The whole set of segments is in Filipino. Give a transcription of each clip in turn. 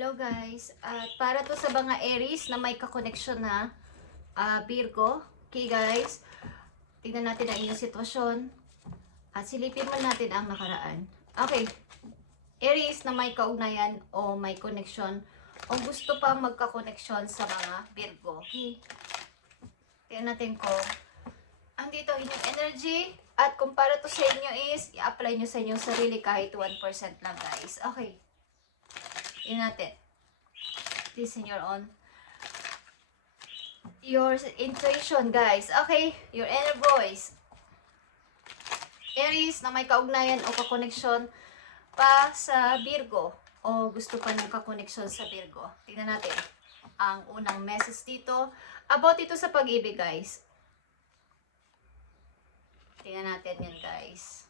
Hello guys, at para to sa mga Aries na may kakoneksyon na Virgo. Okay guys, tingnan natin ang inyong sitwasyon at silipin mo natin ang nakaraan. Okay, Aries na may kaugnayan o may koneksyon o gusto pa magkakoneksyon sa mga Virgo. Okay, tingnan natin kung andito ang inyong energy at kung para to sa inyo is i-apply nyo sa inyong sarili kahit 1% lang guys. Okay, tingnan natin. Listen your intuition guys. Okay, your inner voice. Aries na may kaugnayan o kakoneksyon pa sa Virgo o gusto pa ng kakoneksyon sa Virgo. Tingnan natin ang unang message dito about ito sa pag-ibig guys. Tingnan natin yan guys.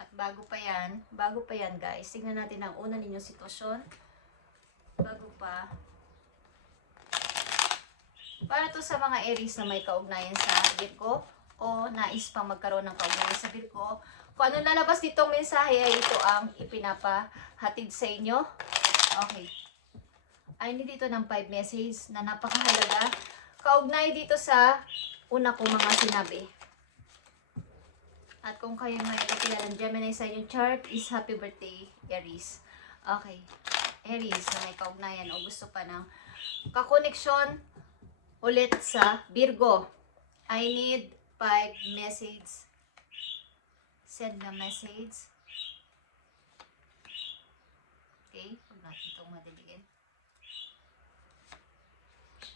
At bago pa yan guys, tingnan natin ang una ninyong sitwasyon. Bago pa. Para to sa mga Aries na may kaugnayan sa Virgo o nais pang magkaroon ng kaugnayan sa Virgo. Kung ano lalabas ditong mensahe ay ito ang ipinapahatid sa inyo. Okay. Ay hindi dito ng 5 message na napakahalaga. Kaugnay dito sa una kong mga sinabi. At kung kayo may kilalang Gemini sa inyong chart is happy birthday Aries. Okay. Aries na may kaugnayan o gusto pa ng kakoneksyon ulit sa Virgo. I need 5 message. Send the message. Okay, huwag natin itong madaliin.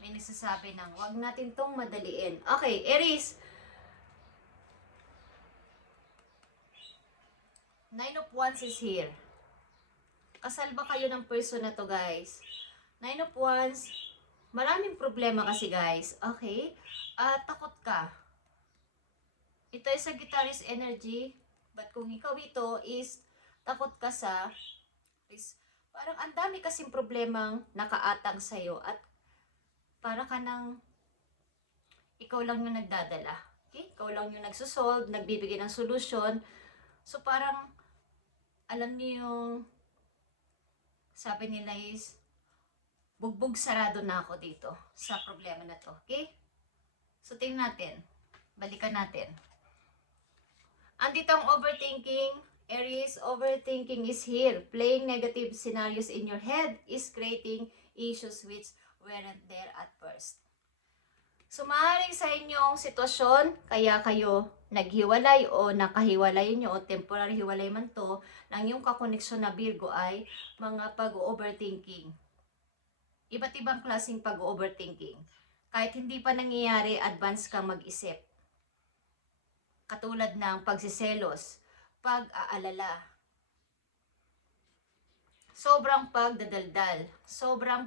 May nagsasabi ng huwag natin itong madaliin. Okay, Aries. 9 of Wands is here. Kasal ba kayo ng person na to guys? 9 of Wands, maraming problema kasi guys. Okay? Takot ka. Ito ay Sagittarius energy. But kung ikaw ito is takot ka sa parang ang dami kasing problemang nakaatang sa'yo at para ka nang ikaw lang yung nagdadala. Okay? Ikaw lang yung nagsusolve, nagbibigay ng solusyon. So parang alam niyo yung sabi nila is bugbog sarado na ako dito sa problema na to. Okay? So tingnan natin. Balikan natin. Andito ang overthinking. Aries, overthinking is here. Playing negative scenarios in your head is creating issues which weren't there at first. So maaaring sa inyong sitwasyon, kaya kayo naghiwalay o nakahiwalay nyo o temporary hiwalay man to, ng yung kakoneksyon na Virgo ay mga pag-overthinking. Iba't ibang klaseng pag-overthinking. Kahit hindi pa nangyayari, advance kang mag-isip. Katulad ng pagsiselos, pag-aalala, sobrang pagdadaldal, sobrang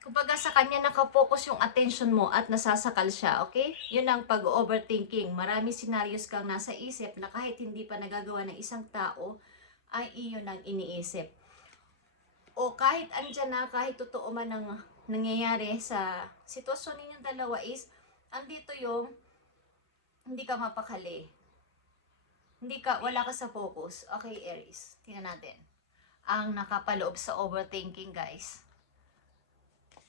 kumbaga sa kanya nakapokus yung attention mo at nasasakal siya, okay? Yun ang pag-overthinking. Marami scenarios kang nasa isip na kahit hindi pa nagagawa ng isang tao, ay iyon ang iniisip. O kahit andyan na, kahit totoo man ang nangyayari sa sitwasyon ninyong dalawa is, andito yung hindi ka mapakali. Wala ka sa focus. Okay, Aries. Tingnan natin. Ang nakapaloob sa overthinking, guys.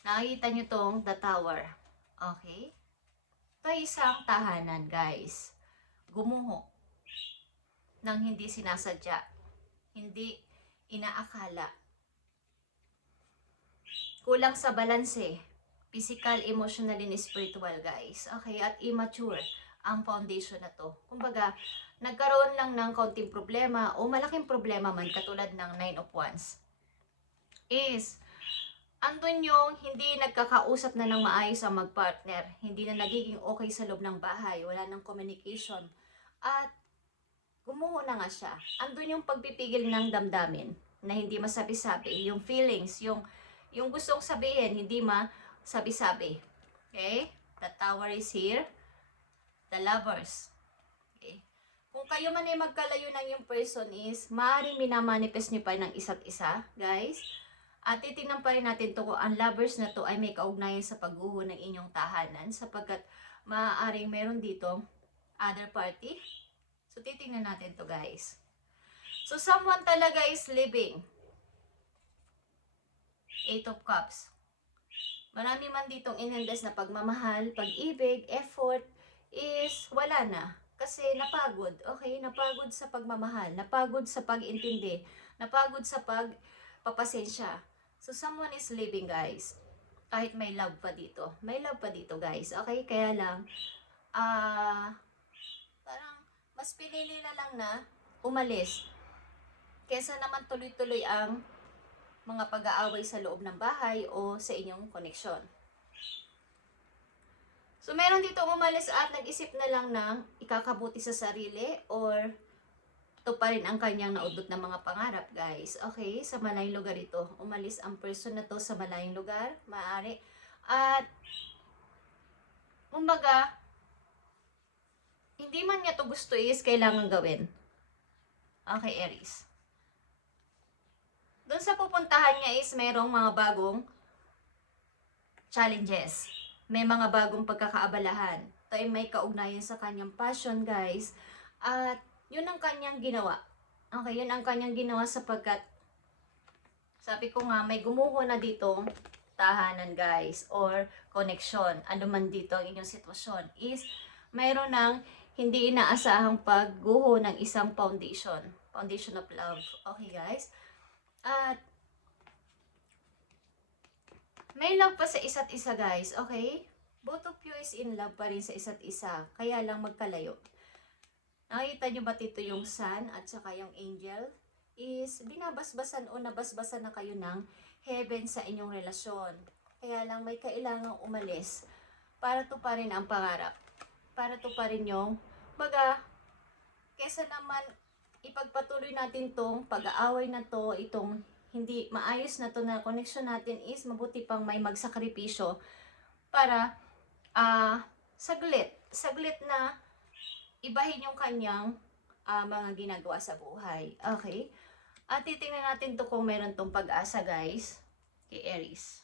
Nakikita nyo tong The Tower. Okay? Ito ay isang tahanan, guys. Gumuho. Nang hindi sinasadya. Hindi inaakala. Kulang sa balanse. Physical, emotional, and spiritual, guys. Okay? At immature ang foundation na to. Kumbaga, nagkaroon lang ng kaunting problema o malaking problema man katulad ng 9 of Wands. Andun yung hindi nagkakausap na ng maayos ang magpartner. Hindi na nagiging okay sa loob ng bahay. Wala ng communication. At gumuho na nga siya. Andun yung pagpipigil ng damdamin na hindi masabi-sabi. Yung feelings, yung gustong sabihin, hindi masabi-sabi. Okay? The Tower is here. The Lovers. Okay? Kung kayo man ay magkalayo ng yung person is, maaaring minamanifest nyo pa ng isa't isa, guys. At titingnan pa rin natin to kung ang lovers na to ay may kaugnayan sa pagguho ng inyong tahanan sapagkat maaaring meron dito other party. So titingnan natin to guys. So someone talaga is living Eight of Cups. Marami man ditong ininvest na pagmamahal, pag-ibig, effort, is wala na. Kasi napagod, okay? Napagod sa pagmamahal, napagod sa pag-intindi, napagod sa pagpapasensya. So, someone is leaving, guys. Kahit may love pa dito. May love pa dito, guys. Okay? Kaya lang, parang mas pinili na lang na umalis. Kesa naman tuloy-tuloy ang mga pag-aaway sa loob ng bahay o sa inyong koneksyon. So, meron dito umalis at nag-isip na lang ng ikakabuti sa sarili or ito pa rin ang kanyang naudot na mga pangarap, guys. Okay, sa malayong lugar ito. Umalis ang person na to sa malayong lugar, maaari. At, kumbaga, hindi man niya to gusto is kailangan gawin. Okay, Aries. Doon sa pupuntahan niya is merong mga bagong challenges. May mga bagong pagkakaabalahan. Ito ay may kaugnayan sa kanyang passion, guys. At yun ang kanyang ginawa. Okay, yun ang kanyang ginawa sapagkat sabi ko nga, may gumuho na ditong tahanan, guys, or connection. Ano man dito ang inyong sitwasyon is mayroon ng hindi inaasahang pagguho ng isang foundation. Foundation of love. Okay, guys? At may love pa sa isa't isa, guys. Okay? Both of you is in love pa rin sa isa't isa. Kaya lang magkalayo. Nakita nyo ba dito yung sun at saka yung angel? Is binabasbasan o nabasbasan na kayo ng heaven sa inyong relasyon. Kaya lang may kailangang umalis para tuparin ang pangarap. Para tuparin yung kesa naman ipagpatuloy natin tong pag-aaway na to, itong hindi maayos na to na connection natin is mabuti pang may magsakripisyo para saglit na ibahin yung kanyang mga ginagawa sa buhay. Okay? At titingnan natin to kung meron tong pag-asa, guys, kay Aries.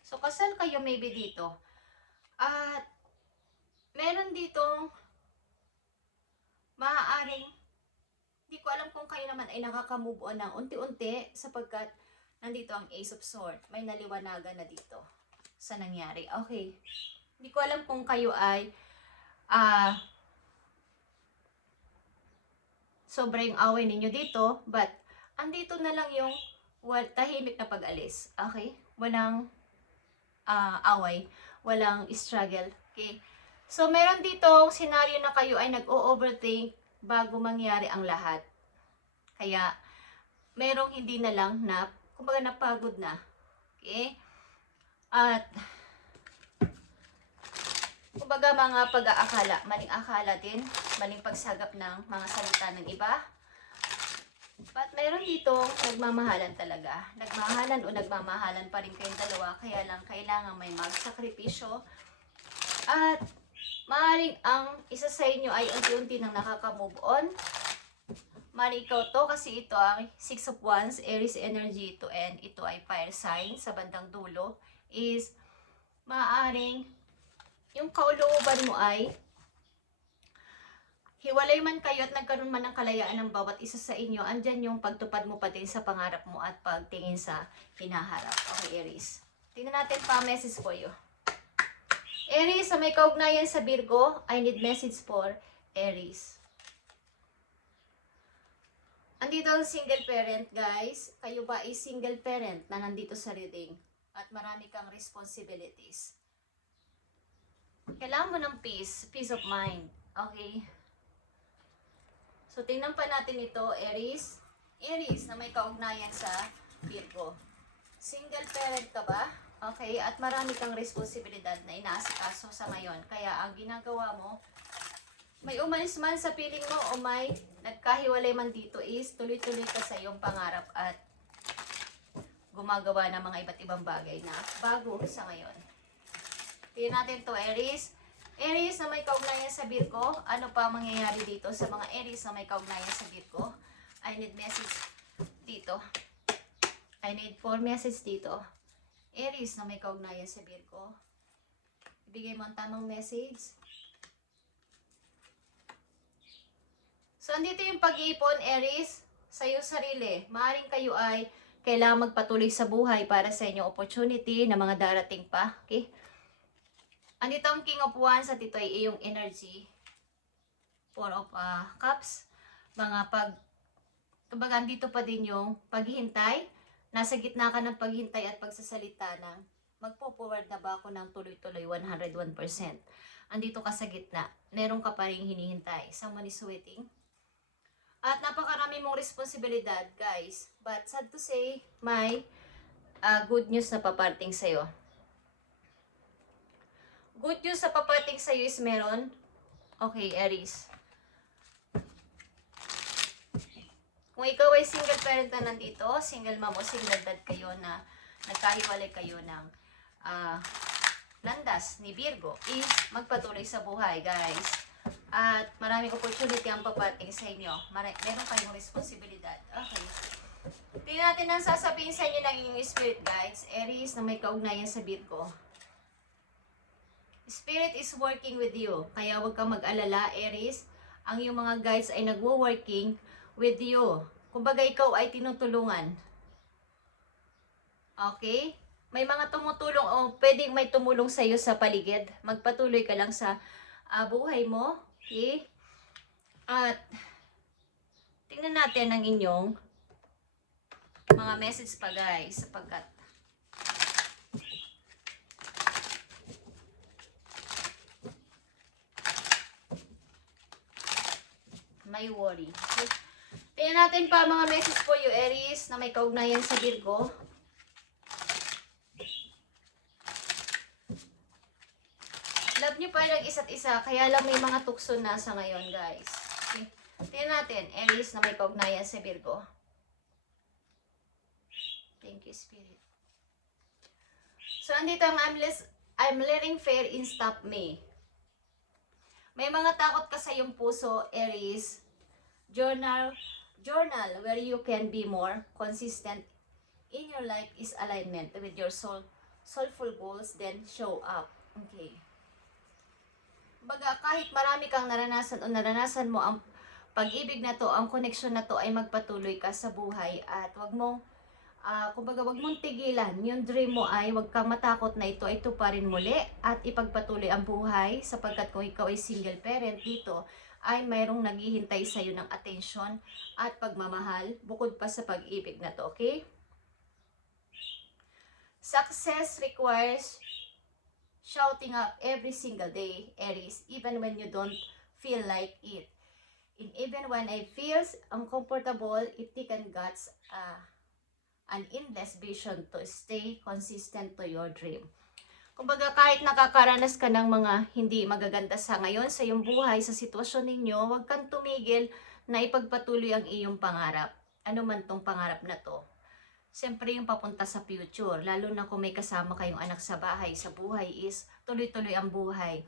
So, kasal kayo maybe dito. At meron ditong maaaring hindi ko alam kung kayo naman ay nakaka-move on ng unti-unti sapagkat nandito ang Ace of Swords. May naliwanagan na dito sa nangyari. Okay. Hindi ko alam kung kayo ay sobra yung away ninyo dito, but andito na lang yung tahimik na pag-alis. Okay? Walang away, walang struggle. Okay? So, meron dito senaryo na kayo ay nag-o-overthink bago mangyari ang lahat. Kaya, merong hindi na lang na, kumbaga napagod na. Okay? At, kumbaga mga pag-aakala, maling akala din, maling pagsagap ng mga salita ng iba. But meron dito, nagmamahalan talaga. Nagmahalan o nagmamahalan pa rin kayong dalawa, kaya lang kailangan may magsakripisyo. At, maaaring ang isa sa inyo ay unti-unti nang nakaka-move on. Maaaring ikaw to kasi ito ay 6 of Wands, Aries energy ito, and ito ay fire sign sa bandang dulo is maaaring yung kauluban mo ay hiwalay man kayo at nagkaroon man ng kalayaan ng bawat isa sa inyo, andyan yung pagtupad mo pa din sa pangarap mo at pagtingin sa hinaharap. Okay, Aries. Tingnan natin pa message for you. Aries, sa may kaugnayan sa Virgo, I need message for Aries. Andito ang single parent, guys. Kayo ba ay single parent na nandito sa reading? At marami kang responsibilities. Kailangan mo ng peace of mind. Okay? So, tingnan pa natin ito, Aries. Aries na may kaugnayan sa Virgo. Single parent ka ba? Okay? At marami kang responsibilidad na inaasikaso sa ngayon. Kaya, ang ginagawa mo, may umalis man sa piling mo o may nagkahiwalay man dito is tuloy-tuloy ka sa iyong pangarap at gumagawa ng mga iba't ibang bagay na bago sa ngayon. Tingnan natin to, Aries. Aries na may kaugnayan sa Virgo. Ano pa mangyayari dito sa mga Aries na may kaugnayan sa Virgo? I need message dito. I need 4 message dito. Aries na may kaugnayan sa Virgo. Ibigay mo ang tamang message. So, andito yung pag-iipon, Aries, sa iyong sarili. Maaaring kayo ay kailangan magpatuloy sa buhay para sa inyong opportunity na mga darating pa. Okay? Andito ang King of Wands at ito ay iyong energy. Four of Cups. Kumbaga andito pa din yung paghihintay. Nasa gitna ka ng paghihintay at pagsasalita ng magpo-forward na ba ako ng tuloy-tuloy 101%. Andito ka sa gitna. Meron ka pa rin hinihintay. Someone is waiting. At napakarami mong responsibilidad, guys. But sad to say, may good news na paparating sa'yo. Good news na paparating sa'yo is meron. Okay, Aries. Kung ikaw ay single parent na nandito, single mom o single dad kayo na nagkahiwalay kayo ng landas ni Virgo, is magpatuloy sa buhay, guys. At maraming opportunity ang paparating sa inyo. Meron kayong responsibilidad. Okay. Tingnan natin ang sasabihin sa inyo ng inyong spirit guides. Aries na may kaugnayan sa Virgo. Spirit is working with you. Kaya huwag kang mag-alala, Aries. Ang iyong mga guides ay nagwo-working with you. Kumbaga ikaw ay tinutulungan. Okay? May mga tumutulong o pwedeng may tumulong sa iyo sa paligid. Magpatuloy ka lang sa buhay mo. Okay? At tingnan natin ang inyong mga message pa, guys, sapagkat may worry. Okay? Tingnan natin pa mga message for you, Aries, na may kaugnayan sa Virgo. Love nyo pa yung isa't isa, kaya lang may mga tukso na sa ngayon, guys. Okay. Tingnan natin, Aries na may kaugnayan sa Virgo. Thank you, Spirit. So, andito ang I'm letting fear in stop me. May mga takot ka sa iyong puso, Aries. Journal where you can be more consistent in your life is alignment with your soulful goals, then show up. Okay. Baga, kahit marami kang naranasan o naranasan mo ang pag-ibig na to, ang connection na to, ay magpatuloy ka sa buhay at wag mong wag mong tigilan. Yung dream mo ay wag kang matakot na ito ay tuparin muli at ipagpatuloy ang buhay, sapagkat kung ikaw ay single parent dito, ay mayroong naghihintay sa iyo ng atensyon at pagmamahal bukod pa sa pag-ibig na to, okay? Success requires shouting up every single day, Aries, even when you don't feel like it. And even when I feel uncomfortable, if they can got an endless vision to stay consistent to your dream. Kumbaga, kahit nakakaranas ka ng mga hindi magaganda sa ngayon, sa iyong buhay, sa sitwasyon ninyo, huwag kang tumigil na ipagpatuloy ang iyong pangarap. Ano man tong pangarap na to. Siyempre yung papunta sa future, lalo na kung may kasama kayong anak sa bahay, sa buhay is tuloy-tuloy ang buhay.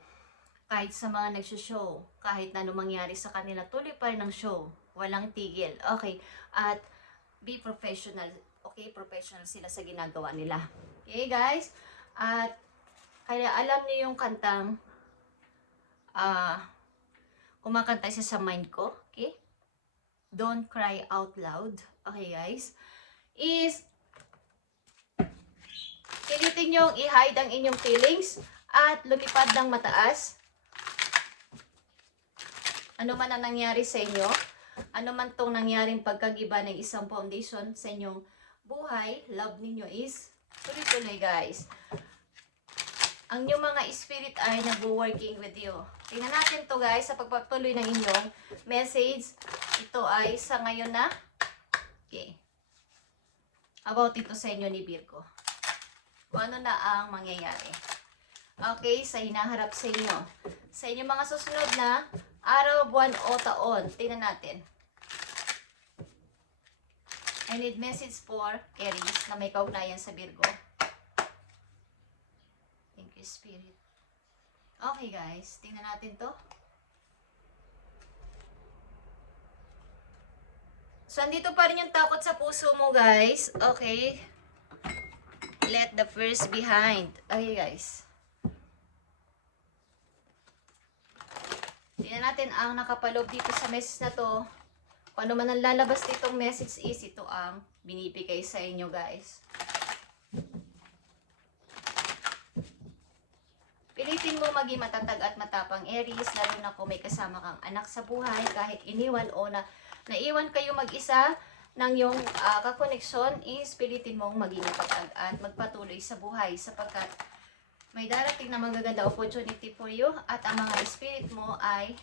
Kahit sa mga nagsushow, kahit na anong mangyari sa kanila, tuloy pa rin ang show. Walang tigil. Okay, at be professional. Okay, professional sila sa ginagawa nila. Okay, guys? At kaya alam niyo yung kantang kumakanta siya sa mind ko. Okay? Don't cry out loud. Okay, guys? Is pilitin nyo i-hide ang inyong feelings at lumipad ng mataas. Ano man ang nangyari sa inyo, ano man tong nangyaring pagkagiba ng isang foundation sa inyong buhay, love ninyo is tuloy-tuloy, guys. Ang inyong mga spirit ay nag-working with you. Tingnan natin to, guys, sa pagpatuloy ng inyong message. Ito ay sa ngayon na. Okay. About ito sa inyo ni Virgo. Kung ano na ang mangyayari. Okay, sa hinaharap sa inyo. Sa inyong mga susunod na araw, buwan o taon. Tingnan natin. I need message for Aries na may kaugnayan sa Virgo. Thank you, Spirit. Okay, guys. Tingnan natin to. So, andito pa rin yung takot sa puso mo, guys. Okay. Let the fears behind. Okay, guys. Tingnan natin ang nakapaloob dito sa message na to. Kung ano man ang lalabas ditong message is ito ang binibigay sa inyo guys. Pilitin mo maging matatag at matapang Aries, lalo na kung may kasama kang anak sa buhay, kahit iniwan o naiwan kayo mag-isa ng yung kakoneksyon is pilitin mong maging matatag at magpatuloy sa buhay sapagkat may darating na magaganda opportunity for you at ang mga spirit mo ay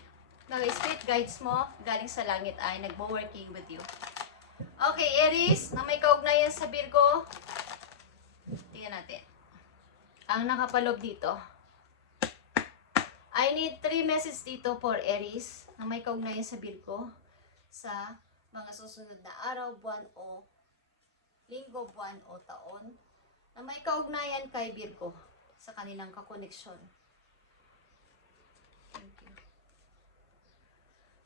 mga spirit guides mo galing sa langit ay nagwo-working with you. Okay, Aries, na may kaugnayan sa Virgo. Tingnan natin. Ang nakapalob dito. I need 3 messages dito for Aries na may kaugnayan sa Virgo sa mga susunod na araw, buwan o linggo, buwan o taon na may kaugnayan kay Virgo sa kanilang kakoneksyon. Thank you.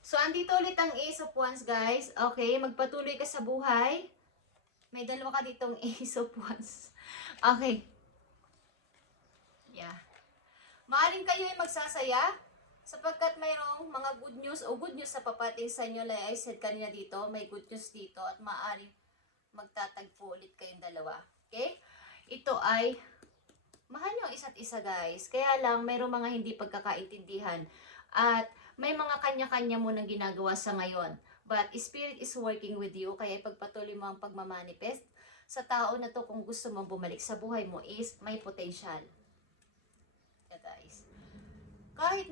So, andito ulit ang Ace of Wands, guys. Okay, magpatuloy ka sa buhay. May dalawa ka ditong Ace of Wands. Okay. Yeah. Maaring kayo ay magsasaya sapagkat mayroong mga good news o good news sa papating sa inyo. Like I said kanina dito, may good news dito at maaring magtatagpo ulit kayong dalawa. Okay? Ito ay mahal nyo ang isa't isa guys. Kaya lang mayroong mga hindi pagkakaintindihan at may mga kanya-kanya mo nang ginagawa sa ngayon. But Spirit is working with you kaya ipagpatuloy mo ang pagmamanifest sa tao na to kung gusto mong bumalik sa buhay mo is may potential. Guys. Kahit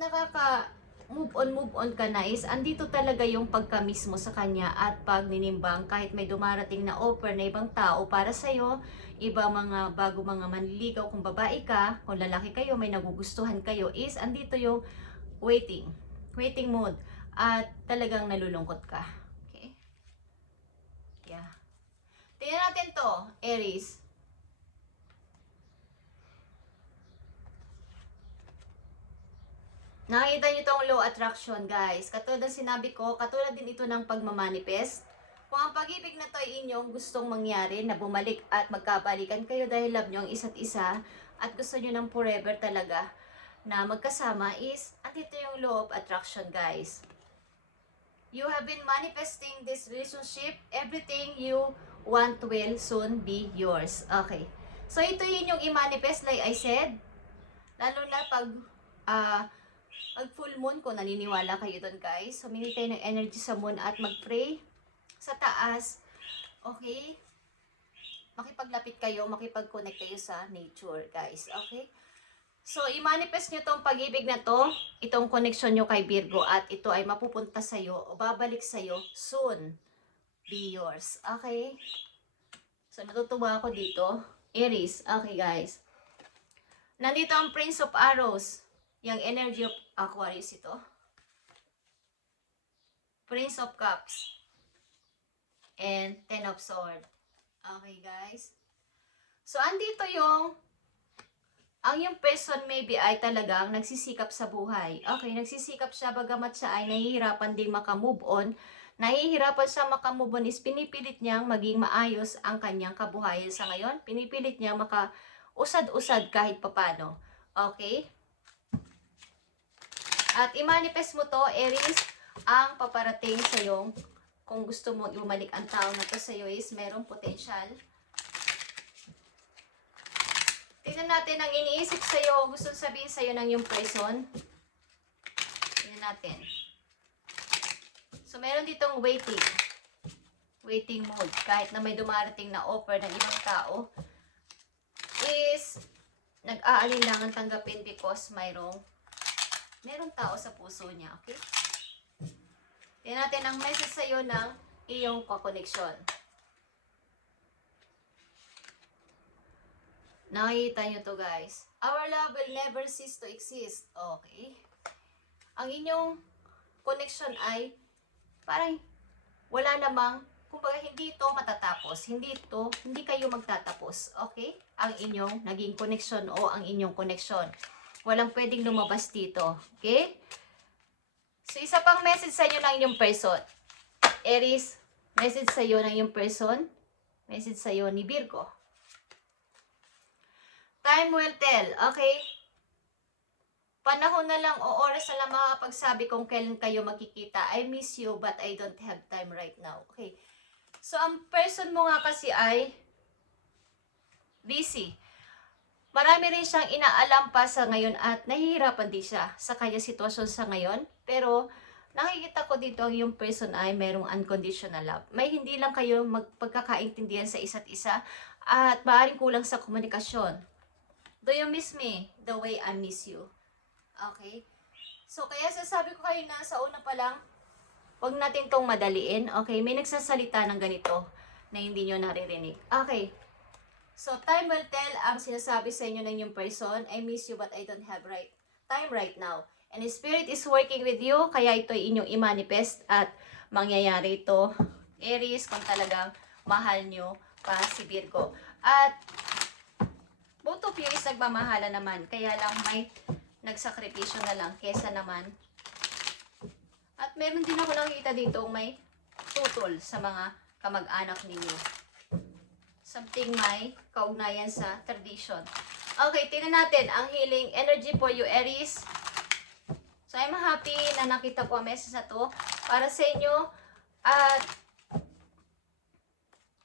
move on ka na is andito talaga yung pagka-miss mo sa kanya at pagninimbang kahit may dumarating na offer na ibang tao para sa'yo, iba mga bago mga manliligaw kung babae ka, kung lalaki kayo, may nagugustuhan kayo is andito yung waiting mode at talagang nalulungkot ka. Okay? Yeah. Tingnan natin to, Aries. Nakita nyo itong law attraction, guys. Katulad ng sinabi ko, katulad din ito ng pagmamanifest. Kung ang pag-ibig na to ay inyong gustong mangyari, na bumalik at magkabalikan kayo dahil love nyo ang isa't isa, at gusto nyo ng forever talaga na magkasama is, andito yung law of attraction, guys. You have been manifesting this relationship. Everything you want will soon be yours. Okay. So, ito yun yung i-manifest, like I said. Lalo na pag full moon, kung naniniwala kayo doon guys, humingi kayo ng energy sa moon at mag-pray sa taas. Okay? Makipaglapit kayo, makipag-connect kayo sa nature guys. Okay? So, i-manifest nyo tong pag-ibig na to, itong connection nyo kay Virgo at ito ay mapupunta sa'yo o babalik sa'yo soon. Be yours. Okay? So, natutuwa ako dito. Aries. Okay guys. Nandito ang Prince of Arrows. Yung energy of Aquarius ito. Prince of Cups. And Ten of Swords. Okay, guys. So, andito yung person maybe ay talagang nagsisikap sa buhay. Okay, nagsisikap siya bagamat siya ay nahihirapan din makamove on. Nahihirapan siya makamove on is pinipilit niyang maging maayos ang kanyang kabuhayan sa ngayon. Pinipilit niya makausad-usad kahit papano. Okay? At i-manifest mo to, Aries, ang paparating sa iyo. Kung gusto mo bumalik ang tao na to sa iyo is merong potential. Tingnan natin ang iniisip sa iyo, gusto sabihin sa iyo ng yung person. Tingnan natin. So, meron ditong waiting mode. Kahit na may dumarating na offer ng ibang tao, is nag-aalinlangan tanggapin because merong tao sa puso niya. Okay? Tingnan natin ang message sa iyo ng iyong kakoneksyon. Nakikita nyo to guys. Our love will never cease to exist. Okay? Ang inyong connection ay parang wala namang, kumbaga hindi ito matatapos. Hindi kayo magtatapos. Okay? Ang inyong naging connection o ang inyong connection. Walang pwedeng lumabas dito. Okay? So, isa pang message sa inyo ng inyong person. Aries, message sa iyo ng inyong person. Message sa iyo ni Virgo. Time will tell, okay? Panahon na lang o oras na lang makakapagsabi kung kailan kayo magkikita. I miss you but I don't have time right now. Okay. So, ang person mo nga kasi ay busy. Marami rin siyang inaalam pa sa ngayon at nahihirapan din siya sa kanya sitwasyon sa ngayon. Pero, nakikita ko dito ang yung person ay merong unconditional love. May hindi lang kayo magpagkakaintindihan sa isa't isa at maaaring kulang sa komunikasyon. Do you miss me the way I miss you? Okay? So, kaya sasabi ko kayo na sa una pa lang, huwag natin tong madaliin. Okay? May nagsasalita ng ganito na hindi nyo naririnig. Okay. So, time will tell ang sinasabi sa inyo ng yung person, I miss you but I don't have time right now. And the Spirit is working with you, kaya ito inyong i-manifest at mangyayari ito. Aries, kung talagang mahal nyo pa si Virgo. At both of you is nagmamahala naman, kaya lang may nagsakripisyo na lang kesa naman. At meron din ako nakikita dito may tutol sa mga kamag-anak ninyo. Something may kaugnayan sa tradition. Okay, tingnan natin ang healing energy for you, Aries. So, I'm happy na nakita ko ang message na to para sa inyo at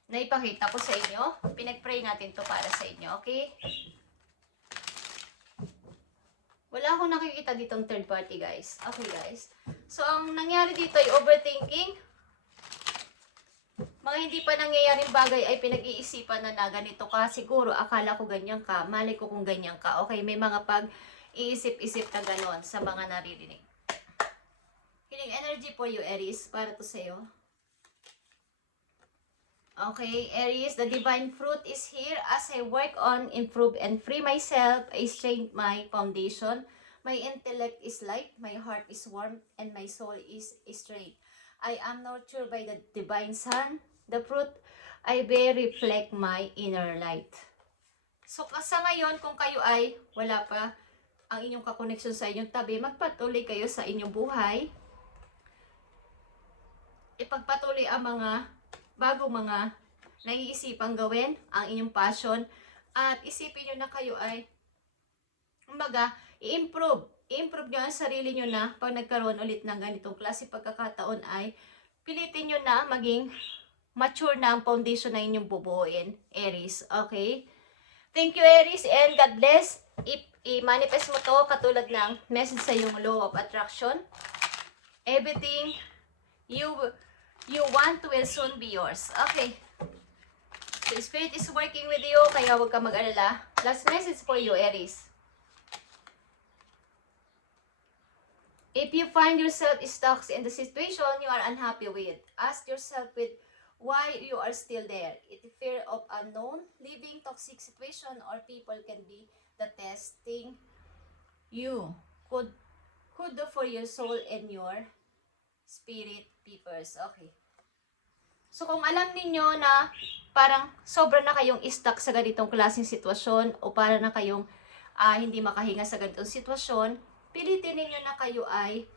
naipakita ko sa inyo. Pinag-pray natin to para sa inyo, okay? Wala akong nakikita ditong third party, guys. Okay, guys. So, ang nangyari dito ay overthinking. Mga hindi pa nangyayaring bagay ay pinag-iisipan na ganito ka. Siguro, akala ko ganyan ka. Mali ko kung ganyan ka. Okay, may mga pag-iisip-isip na ganon sa mga naririnig. Healing energy for you, Aries. Para to sa'yo. Okay, Aries, the divine fruit is here as I work on, improve, and free myself. I strengthen my foundation. My intellect is light, my heart is warm, and my soul is straight. I am nurtured by the divine sun. The fruit I bear reflect my inner light. So, sa ngayon, kung kayo ay wala pa ang inyong kakoneksyon sa inyong tabi, magpatuloy kayo sa inyong buhay. Ipagpatuloy ang mga bagong mga naiisipang gawin, ang inyong passion, at isipin nyo na kayo ay, kumbaga, i-improve nyo ang sarili nyo na pag nagkaroon ulit ng ganitong klase pagkakataon ay, pilitin nyo na maging mature na ang foundation na inyong bubuuin, Aries, okay? Thank you, Aries, and God bless. I-manifest mo to katulad ng message sa yung law of attraction. Everything you want will soon be yours. Okay. The Spirit is working with you, kaya huwag ka mag-alala. Last message for you, Aries. If you find yourself stuck in the situation you are unhappy with, ask yourself with why you are still there. It is fear of unknown, living toxic situation, or people can be the testing you could do for your soul and your spirit peoples. Okay. So, kung alam ninyo na parang sobra na kayong stuck sa ganitong klaseng sitwasyon o para na kayong hindi makahinga sa ganitong sitwasyon, pilitin ninyo na kayo ay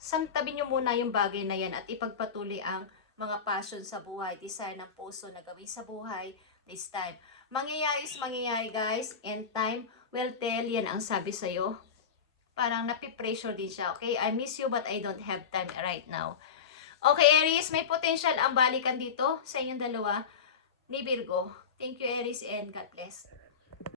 samtabi nyo muna yung bagay na yan at ipagpatuloy ang mga passion sa buhay, desire ng puso na gawin sa buhay this time. Mangyayari guys, and time will tell, yan ang sabi sa'yo. Parang napipressure din siya, okay? I miss you but I don't have time right now. Okay, Aries, may potential ang balikan dito sa inyong dalawa ni Virgo. Thank you, Aries, and God bless.